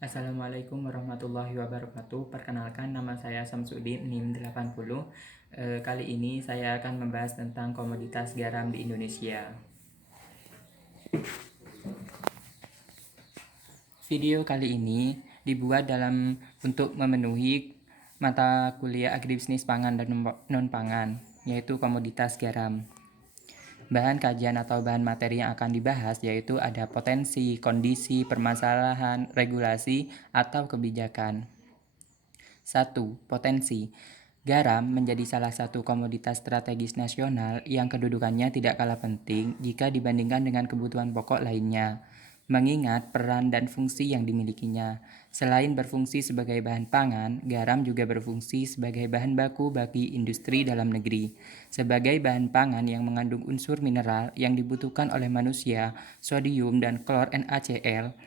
Assalamualaikum warahmatullahi wabarakatuh. Perkenalkan, nama saya Samsudin, NIM 80. Kali ini saya akan membahas tentang komoditas garam di Indonesia. Video kali ini dibuat untuk memenuhi mata kuliah agribisnis pangan dan non-pangan, yaitu komoditas garam. Bahan kajian atau bahan materi yang akan dibahas yaitu ada potensi, kondisi, permasalahan, regulasi, atau kebijakan. 1. Potensi. Garam menjadi salah satu komoditas strategis nasional yang kedudukannya tidak kalah penting jika dibandingkan dengan kebutuhan pokok lainnya, mengingat peran dan fungsi yang dimilikinya. Selain berfungsi sebagai bahan pangan, garam juga berfungsi sebagai bahan baku bagi industri dalam negeri. Sebagai bahan pangan yang mengandung unsur mineral yang dibutuhkan oleh manusia, sodium dan klor NaCl,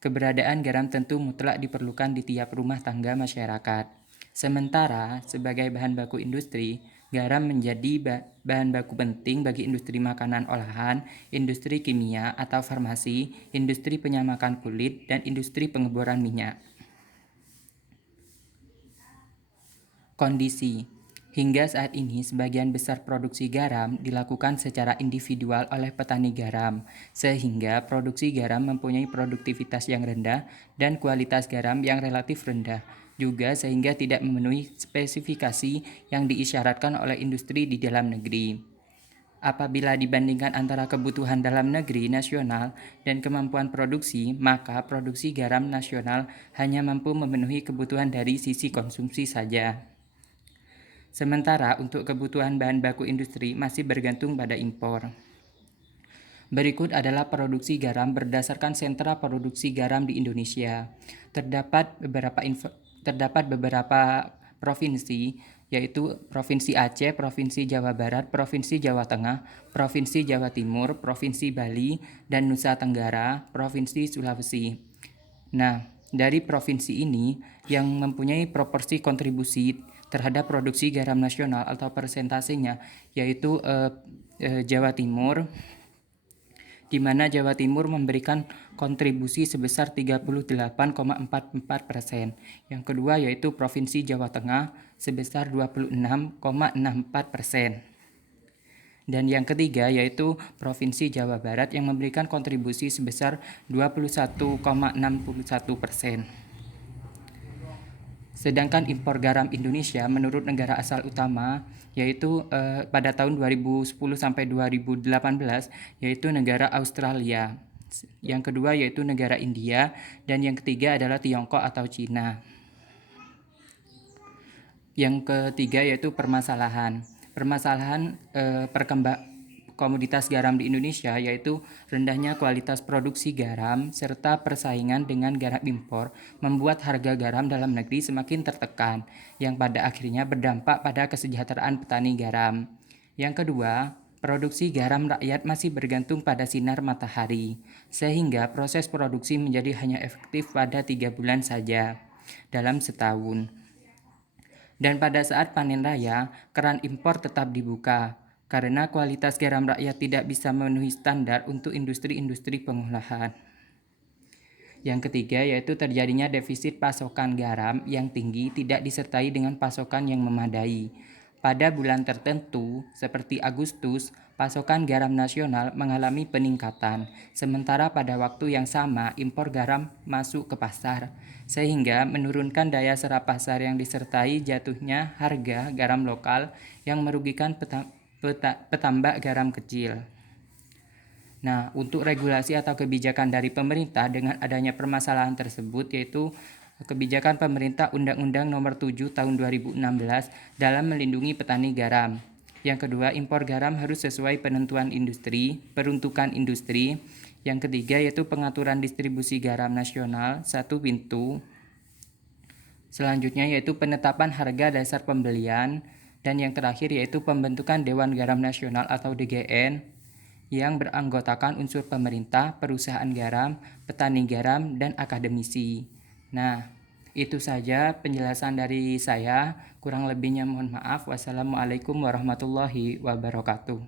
keberadaan garam tentu mutlak diperlukan di tiap rumah tangga masyarakat. Sementara, sebagai bahan baku industri, garam menjadi bahan baku penting bagi industri makanan olahan, industri kimia atau farmasi, industri penyamakan kulit, dan industri pengeboran minyak. Kondisi. Hingga saat ini, sebagian besar produksi garam dilakukan secara individual oleh petani garam, sehingga produksi garam mempunyai produktivitas yang rendah dan kualitas garam yang relatif rendah, juga sehingga tidak memenuhi spesifikasi yang diisyaratkan oleh industri di dalam negeri. Apabila dibandingkan antara kebutuhan dalam negeri nasional dan kemampuan produksi, maka produksi garam nasional hanya mampu memenuhi kebutuhan dari sisi konsumsi saja. Sementara untuk kebutuhan bahan baku industri masih bergantung pada impor. Berikut adalah produksi garam berdasarkan sentra produksi garam di Indonesia. Terdapat beberapa provinsi, yaitu Provinsi Aceh, Provinsi Jawa Barat, Provinsi Jawa Tengah, Provinsi Jawa Timur, Provinsi Bali, dan Nusa Tenggara, Provinsi Sulawesi. Nah, dari provinsi ini yang mempunyai proporsi kontribusi terhadap produksi garam nasional atau persentasenya yaitu Jawa Timur, di mana Jawa Timur memberikan kontribusi sebesar 38,44%. Yang kedua yaitu Provinsi Jawa Tengah sebesar 26,64%. Dan yang ketiga yaitu Provinsi Jawa Barat yang memberikan kontribusi sebesar 21,61%. Sedangkan impor garam Indonesia menurut negara asal utama yaitu pada tahun 2010 sampai 2018 yaitu negara Australia. Yang kedua yaitu negara India dan yang ketiga adalah Tiongkok atau Cina. Yang ketiga yaitu permasalahan. Permasalahan komoditas garam di Indonesia yaitu rendahnya kualitas produksi garam serta persaingan dengan garam impor membuat harga garam dalam negeri semakin tertekan yang pada akhirnya berdampak pada kesejahteraan petani garam. Yang kedua, produksi garam rakyat masih bergantung pada sinar matahari sehingga proses produksi menjadi hanya efektif pada 3 bulan saja dalam setahun. Dan pada saat panen raya, keran impor tetap dibuka karena kualitas garam rakyat tidak bisa memenuhi standar untuk industri-industri pengolahan. Yang ketiga yaitu terjadinya defisit pasokan garam yang tinggi tidak disertai dengan pasokan yang memadai. Pada bulan tertentu, seperti Agustus, pasokan garam nasional mengalami peningkatan, sementara pada waktu yang sama impor garam masuk ke pasar, sehingga menurunkan daya serap pasar yang disertai jatuhnya harga garam lokal yang merugikan petambak garam kecil. Nah, untuk regulasi atau kebijakan dari pemerintah dengan adanya permasalahan tersebut yaitu kebijakan pemerintah Undang-Undang Nomor 7 Tahun 2016 dalam melindungi petani garam. Yang kedua, impor garam harus sesuai penentuan industri, peruntukan industri. Yang ketiga yaitu pengaturan distribusi garam nasional satu pintu. Selanjutnya yaitu penetapan harga dasar pembelian. Dan yang terakhir yaitu pembentukan Dewan Garam Nasional atau DGN yang beranggotakan unsur pemerintah, perusahaan garam, petani garam, dan akademisi. Nah, itu saja penjelasan dari saya. Kurang lebihnya mohon maaf. Wassalamualaikum warahmatullahi wabarakatuh.